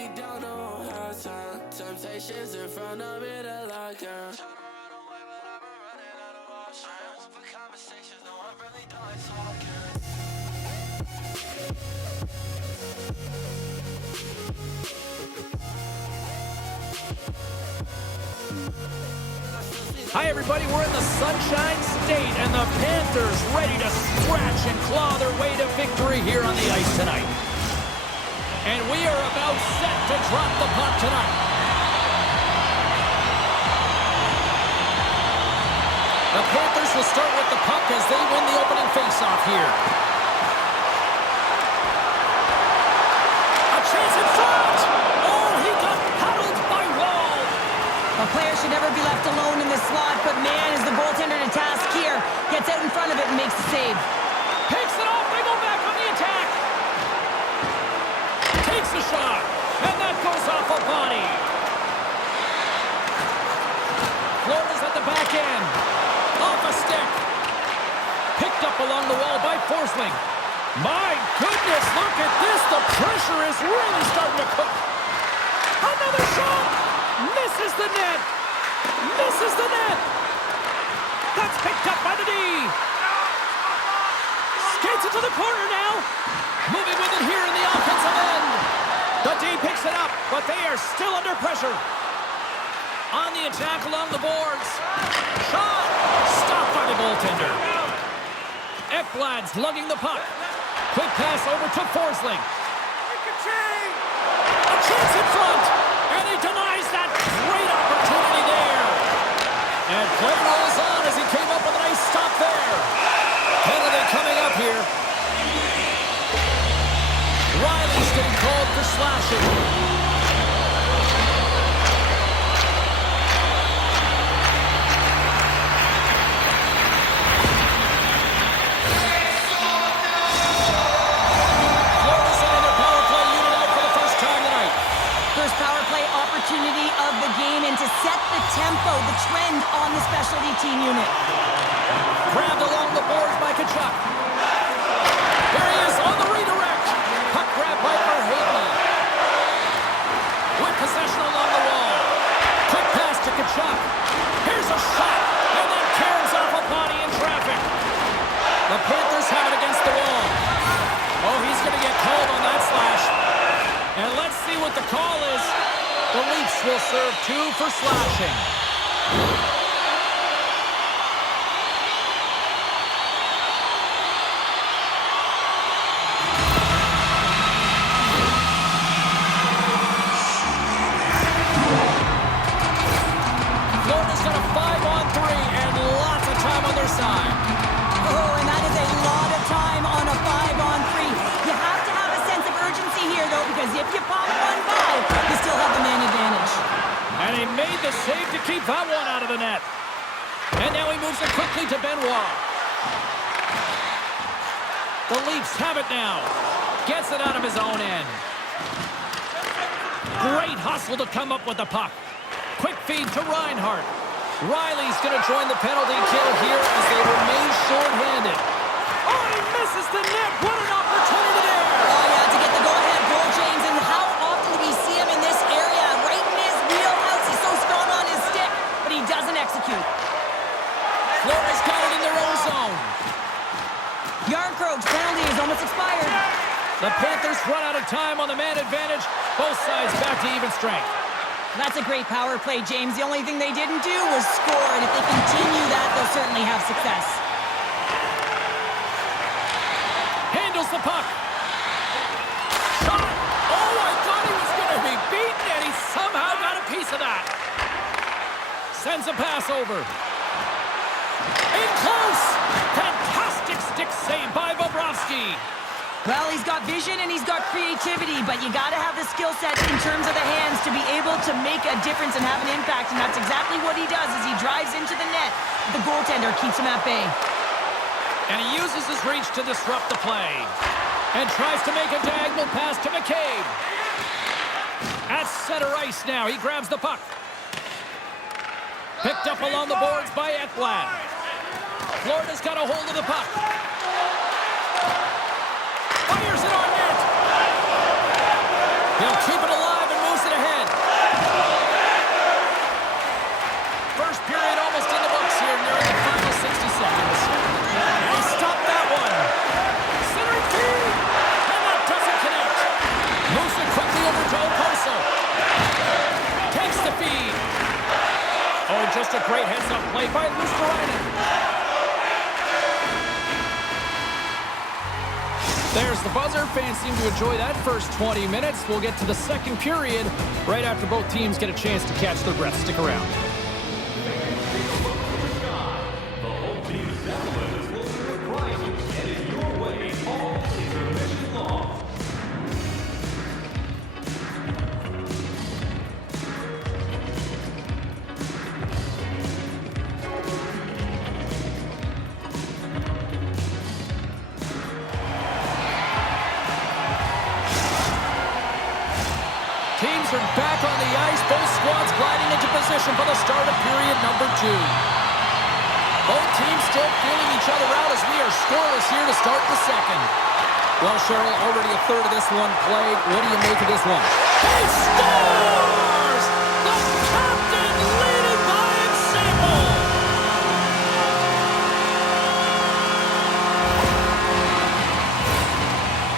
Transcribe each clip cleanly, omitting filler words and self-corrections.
deep down, don't have time. Temptations in front of it, a lockdown. Hi everybody, we're in the Sunshine State and the Panthers ready to scratch and claw their way to victory here on the ice tonight. And we are about set to drop the puck tonight. The Panthers will start with the puck as they win the opening faceoff here. A chance in front! Oh, he got paddled by Wall! A player should never be left alone in this slot, but man, is the goaltender to task here. Gets out in front of it and makes the save. Picks it off, they go back on the attack. Takes the shot, and that goes off a body. Florida's at the back end. Off a stick. Picked up along the wall by Forsling. My goodness, look at this. The pressure is really starting to cook. Another shot. Misses the net. Misses the net. That's picked up by the D. Skates it to the corner now. Moving with it here in the offensive end. The D picks it up, but they are still under pressure. On the attack along the boards. Shot. Stopped by the goaltender. Ekblad's lugging the puck. Quick pass over to Forsling. A chance in front. And he denies that great opportunity there. And play rolls on as he came up with a nice stop there. Penalty coming up here. Riley's getting called for slashing. Opportunity of the game and to set the tempo, the trend on the specialty team unit. Grabbed along the boards by Kachuk. There he is on the redirect. Puck grab by Verhaeghe. With possession along the wall. Quick pass to Kachuk. Here's a shot. And then carries off a body in traffic. The Panthers have it against the wall. Oh, he's going to get called on that slash. And let's see what the call is. The Leafs will serve 2 for slashing. Florida's got a 5-on-3 and lots of time on their side. Oh, and that is a lot of time on a 5-on-3. You have to have a sense of urgency here, though, because if you pop one by, you still have the man advantage. And he made the save to keep that one out of the net. And now he moves it quickly to Benoit. The Leafs have it now. Gets it out of his own end. Great hustle to come up with the puck. Quick feed to Reinhart. Riley's going to join the penalty kill here as they remain short-handed. Oh, he misses the net. What an opportunity there. Oh, yeah, to get the go-ahead goal, James. And how often do we see him in this area? Right in his wheelhouse. He's so strong on his stick, but he doesn't execute. Florida's got it in their own zone. Yarncroke's penalty is almost expired. The Panthers run out of time on the man advantage. Both sides back to even strength. That's a great power play, James. The only thing they didn't do was score, and if they continue that, they'll certainly have success. Handles the puck. Shot! Oh, I thought he was going to be beaten, and he somehow got a piece of that. Sends a pass over. In close! Fantastic stick save by Bobrovsky. Well, he's got vision and he's got creativity, but you got to have the skill set in terms of the hands to be able to make a difference and have an impact, and that's exactly what he does as he drives into the net. The goaltender keeps him at bay. And he uses his reach to disrupt the play. And tries to make a diagonal pass to McCabe. At center ice now, he grabs the puck. Picked up along the boards by Ekblad. Florida's got a hold of the puck. Fires it on net. He'll keep it alive and just a great heads-up play by Luosterainen. There's the buzzer. Fans seem to enjoy that first 20 minutes. We'll get to the second period right after both teams get a chance to catch their breath. Stick around. Teams are back on the ice. Both squads gliding into position for the start of period number 2. Both teams still feeling each other out as we are scoreless here to start the second. Well, Cheryl, already a third of this one played. What do you make of this one? He scores! The captain leading by example!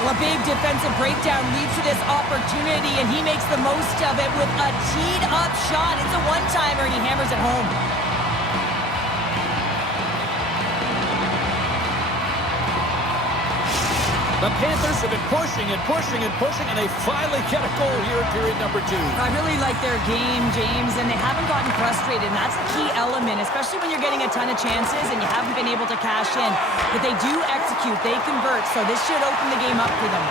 Well, a big defensive breakdown leads to this opportunity, and he makes the most of it with a teed-up shot. It's a one-timer, and he hammers it home. The Panthers have been pushing and pushing and pushing, and they finally get a goal here in period number 2. I really like their game, James, and they haven't gotten frustrated, and that's a key element, especially when you're getting a ton of chances and you haven't been able to cash in. But they do execute, they convert, so this should open the game up for them.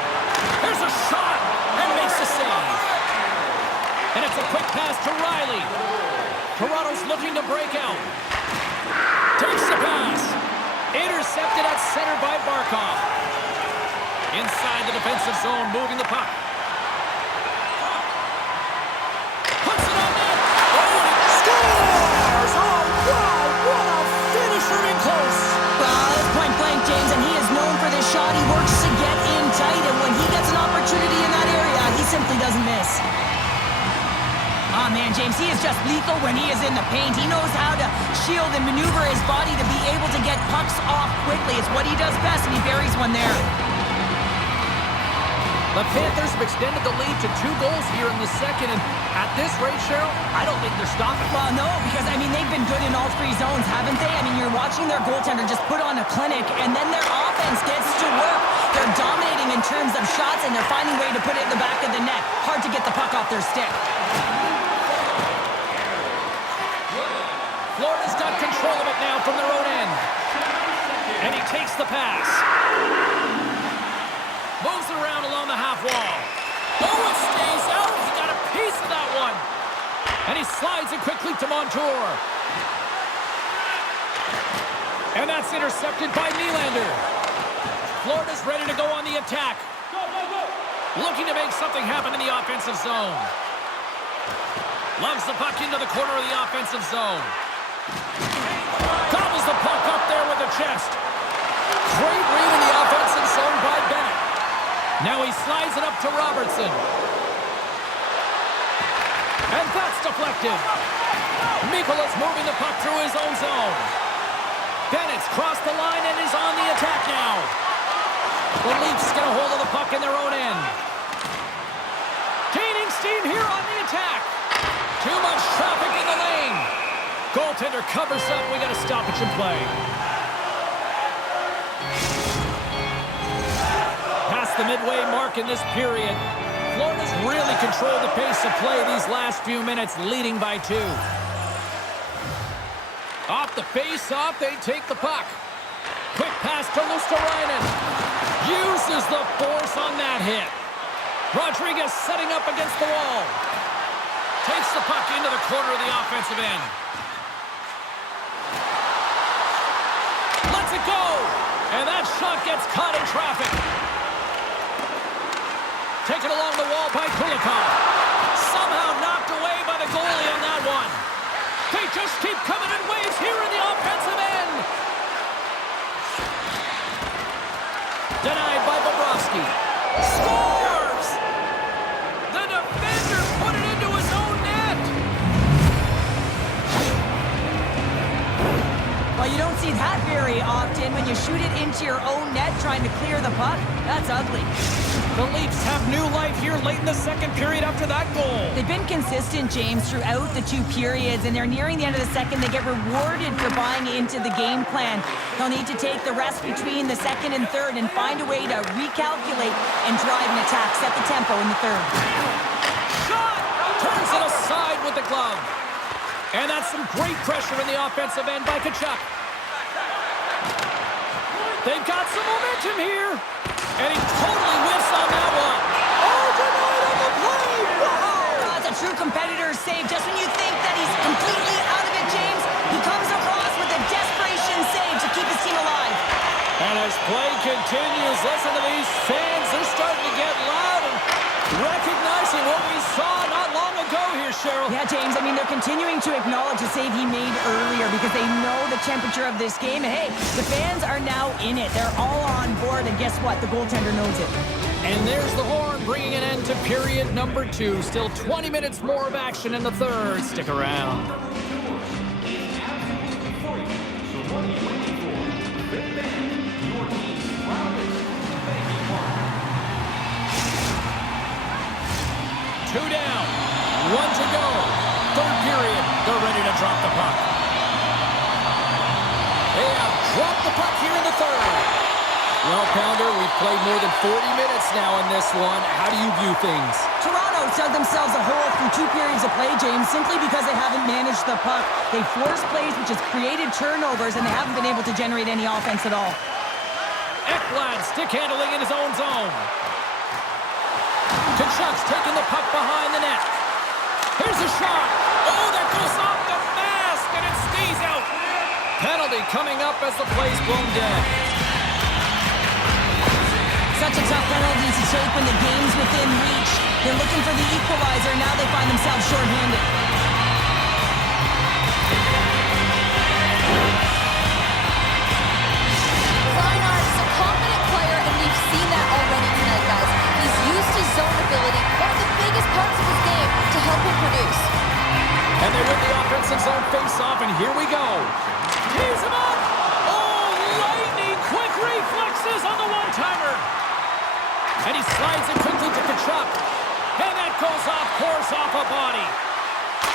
There's a shot, and makes the save. And it's a quick pass to Riley. Toronto's looking to break out. Takes the pass. Intercepted at center by Barkov. Inside the defensive zone, moving the puck. Puts it on net. Oh, scores! Oh, wow, what a finisher in close. Well, it's point blank, James, and he is known for this shot. He works to get in tight, and when he gets an opportunity in that area, he simply doesn't miss. Oh, man, James, he is just lethal when he is in the paint. He knows how to shield and maneuver his body to be able to get pucks off quickly. It's what he does best, and he buries one there. The Panthers have extended the lead to 2 goals here in the second, and at this rate, Cheryl, I don't think they're stopping. Well, no, because, I mean, they've been good in all 3 zones, haven't they? I mean, you're watching their goaltender just put on a clinic, and then their offense gets to work. They're dominating in terms of shots, and they're finding a way to put it in the back of the net. Hard to get the puck off their stick. Florida's got control of it now from their own end. And he takes the pass. Moves it around along the half wall. Oh, it stays out. He got a piece of that one. And he slides it quickly to Montour. And that's intercepted by Nylander. Florida's ready to go on the attack. Looking to make something happen in the offensive zone. Loves the puck into the corner of the offensive zone. Gobbles the puck up there with the chest. Great read in the offensive zone by Bennett. Now he slides it up to Robertson. And that's deflected. Mikola's moving the puck through his own zone. Bennett's crossed the line and is on the attack now. The Leafs get a hold of the puck in their own end. Gaining steam here on the attack. Too much traffic in the lane. Goaltender covers up. We got a stoppage in play. Past the midway mark in this period. Florida's really controlled the pace of play these last few minutes, leading by 2. Off the face-off, they take the puck. Quick pass to Luosterainen. Uses the force on that hit. Rodriguez setting up against the wall. Takes the puck into the corner of the offensive end. Lets it go. And that shot gets caught in traffic. Taken along the wall by Kulikov. Somehow knocked away by the goalie on that one. They just keep coming in waves here in the offensive end. Denied by Bobrovsky. Scores! The defender put it into his own net. Well, you don't see that very often when you shoot it into your own net trying to clear the puck. That's ugly. The Leafs have new life here late in the second period after that goal. They've been consistent, James, throughout the two periods, and they're nearing the end of the second. They get rewarded for buying into the game plan. They'll need to take the rest between the second and third and find a way to recalculate and drive an attack, set the tempo in the third. Shot! Turns it aside with the glove. And that's some great pressure in the offensive end by Tkachuk. They've got some momentum here. And he totally whiffs on that one. Oh, denied on the play. Wow! That's a true competitor's save. Just when you think that he's completely out of it, James, he comes across with a desperation save to keep his team alive. And as play continues, listen to these fans. They're starting to get loud and recognizing what we saw not long ago here, Cheryl. Yeah, James, I mean, they're continuing to acknowledge the save he made earlier because they know the temperature of this game. And, hey, the fans are now in it. They're all on board, and guess what? The goaltender knows it. And there's the horn, bringing an end to period number 2. Still 20 minutes more of action in the third. Stick around. Two down, one to go. Third period, they're ready to drop the puck. They have dropped the puck here in the third. Well, Pounder, we've played more than 40 minutes now in this one. How do you view things? Toronto dug themselves a hole through 2 periods of play, James, simply because they haven't managed the puck. They forced plays, which has created turnovers, and they haven't been able to generate any offense at all. Ekblad stick handling in his own zone. Tkachuk's taking the puck behind the net. Here's a shot. Oh, that goes off the mask, and it stays out. Penalty coming up as the play's blown dead. Such a tough penalty to take when the game's within reach. They're looking for the equalizer. Now they find themselves shorthanded. Reinhardt is a confident player, and we've seen that already tonight, guys. He's used his zone ability, one of the biggest parts of his game, to help him produce. And they win the offensive zone face-off, and here we go. Tees him up! Oh, lightning quick reflexes on the one-timer. And he slides it quickly to Tkachuk. And that goes off course off a body.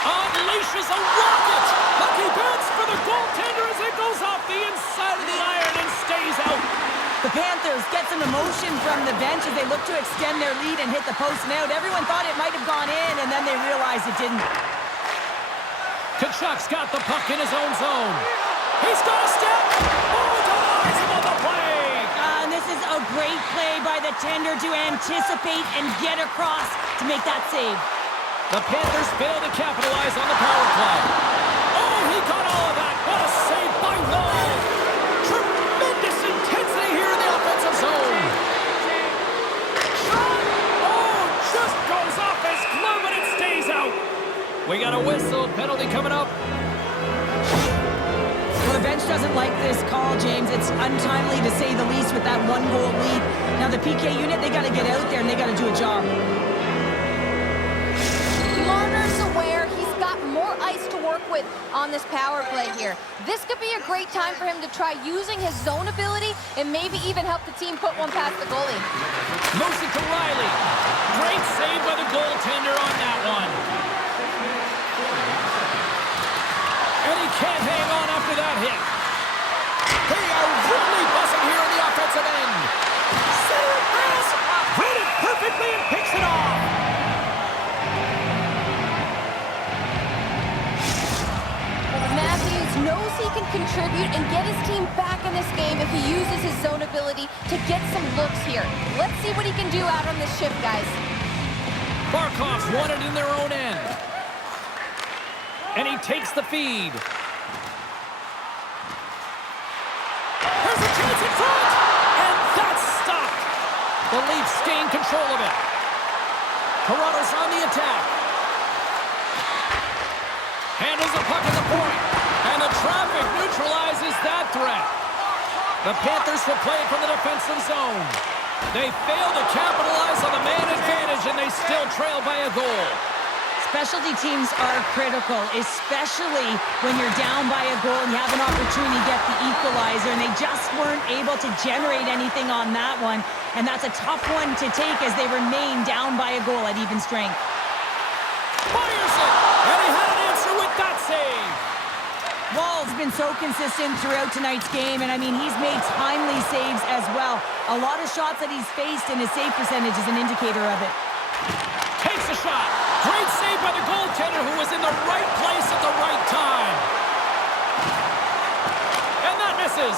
Unleashes a rocket. Lucky bounce for the goaltender as it goes off the inside of the iron and stays out. The Panthers get some emotion from the bench as they look to extend their lead and hit the post and out. Everyone thought it might have gone in, and then they realized it didn't. Tkachuk's got the puck in his own zone. He's got a step. Oh, denies him on the play. And this is a great play by the tender to anticipate and get across to make that save. The Panthers fail to capitalize on the power play. Oh, he got all of that. What a save by Wall. Tremendous intensity here in the offensive zone. Shot. Oh, just goes off his glove and it stays out. We got a whistle. Penalty coming up. Well, the bench doesn't like this call, James. It's untimely to say the least with that 1-goal lead. Now the PK unit, they got to get out there and they got to do a job. Marner's aware he's got more ice to work with on this power play here. This could be a great time for him to try using his zone ability and maybe even help the team put one past the goalie. Moves it to Riley. Great save by the goaltender on that one. And he can't hang on after that hit. They are really buzzing here in the offensive end. Center pass. Read it perfectly and picks it off. Matthews knows he can contribute and get his team back in this game if he uses his zone ability to get some looks here. Let's see what he can do out on this shift, guys. Barkov's won it in their own end. And he takes the feed. There's a chance in front! And that's stopped! The Leafs gain control of it. Toronto's on the attack. Handles the puck at the point. And the traffic neutralizes that threat. The Panthers will play it from the defensive zone. They fail to capitalize on the man advantage, and they still trail by a goal. specialty teams are critical, especially when you're down by a goal and you have an opportunity to get the equalizer, and they just weren't able to generate anything on that one. And that's a tough one to take as they remain down by a goal at even strength. Fires it! And he had an answer with that save! Wall's been so consistent throughout tonight's game, and I mean, he's made timely saves as well. A lot of shots that he's faced, and his save percentage is an indicator of it. Takes a shot. Great save by the goaltender, who was in the right place at the right time. And that misses.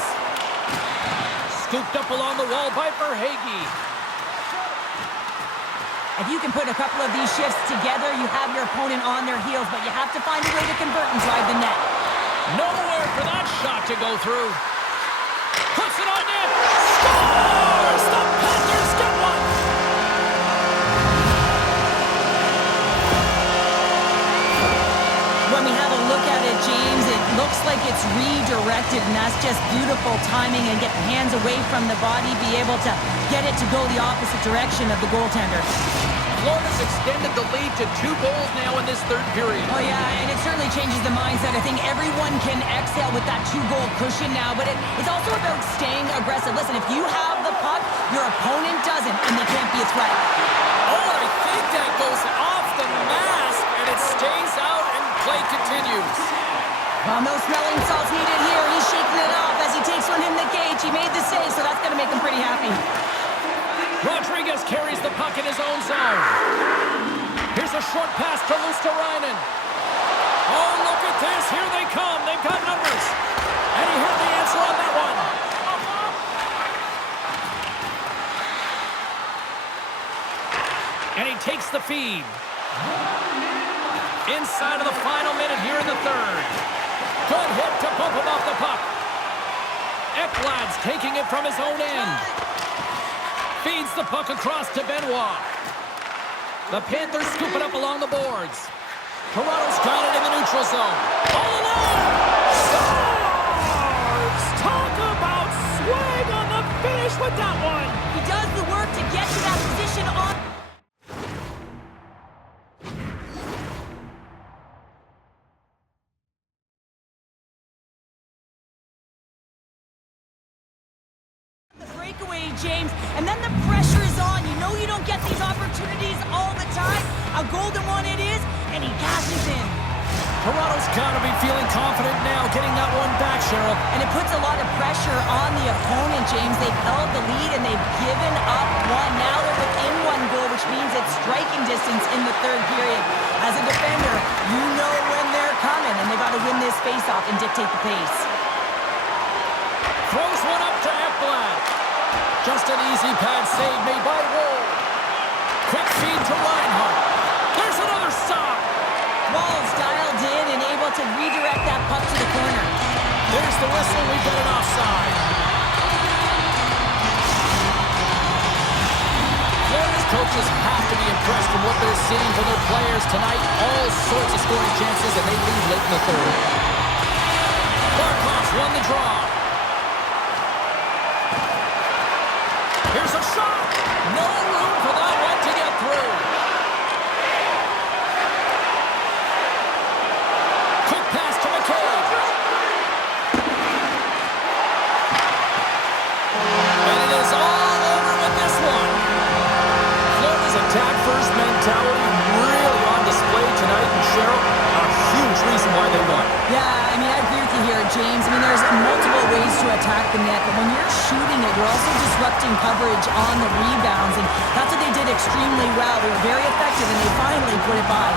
Scooped up along the wall by Verhaeghe. If you can put a couple of these shifts together, you have your opponent on their heels, but you have to find a way to convert and drive the net. Nowhere for that shot to go through. Puts it on net. Scores! The Panthers get one! When we have a look at it, James, it looks like it's redirected, and that's just beautiful timing, and get the hands away from the body, be able to get it to go the opposite direction of the goaltender. Florida's extended the lead to 2 goals now in this third period. Oh, yeah, and it certainly changes the mindset. I think everyone can exhale with that 2-goal cushion now, but it's also about staying aggressive. Listen, if you have the puck, your opponent doesn't, and they can't be a threat. Oh, I think that goes off the mask, and it stays out, and play continues. Well, no smelling salts needed here. He's shaking it off as he takes one in the cage. He made the save, so that's going to make him pretty happy. Rodriguez carries the puck in his own zone. Here's a short pass to Luosterainen. Oh, look at this. Here they come. They've got numbers. And he had the answer on that one. And he takes the feed. Inside of the final minute here in the third. Good hit to bump him off the puck. Ekblad's taking it from his own end. Feeds the puck across to Benoit. The Panthers scoop it up along the boards. Toronto's got it in the neutral zone. All alone! Scores! Talk about swag on the finish with that one! He does the work to get to that position on... breakaway, James, and then the pressure is on. You know you don't get these opportunities all the time. A golden one it is, and he cashes in. Toronto's got to be feeling confident now, getting that one back, Cheryl. And it puts a lot of pressure on the opponent, James. They've held the lead, and they've given up one. Now they're within 1 goal, which means it's striking distance in the third period. As a defender, you know when they're coming, and they've got to win this faceoff and dictate the pace. Throws one up to Ekblad. Just an easy pad save made by Woll. Quick feed to Reinhart. There's another stop. Wall's dialed in and able to redirect that puck to the corner. There's the whistle. We've got an offside. Florida's coaches have to be impressed with what they're seeing from their players tonight. All sorts of scoring chances, and they lead late in the third. Barkov's won the draw. Here's a shot. No room for that one to get through. Quick pass to McCabe. And it is all over with this one. Florida's attack-first mentality really on display tonight. And Cheryl, a huge reason why they won. Yeah, I mean, I agree with you here, James. I mean, there's multiple ways to attack the net, but when you're shooting it, you're also disrupting coverage on the rebounds, and that's what they did extremely well. They were very effective, and they finally put it by.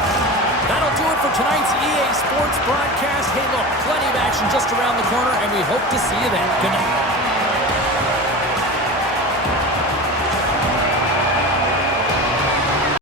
That'll do it for tonight's EA Sports broadcast. Hey, look, plenty of action just around the corner, and we hope to see you then. Good night.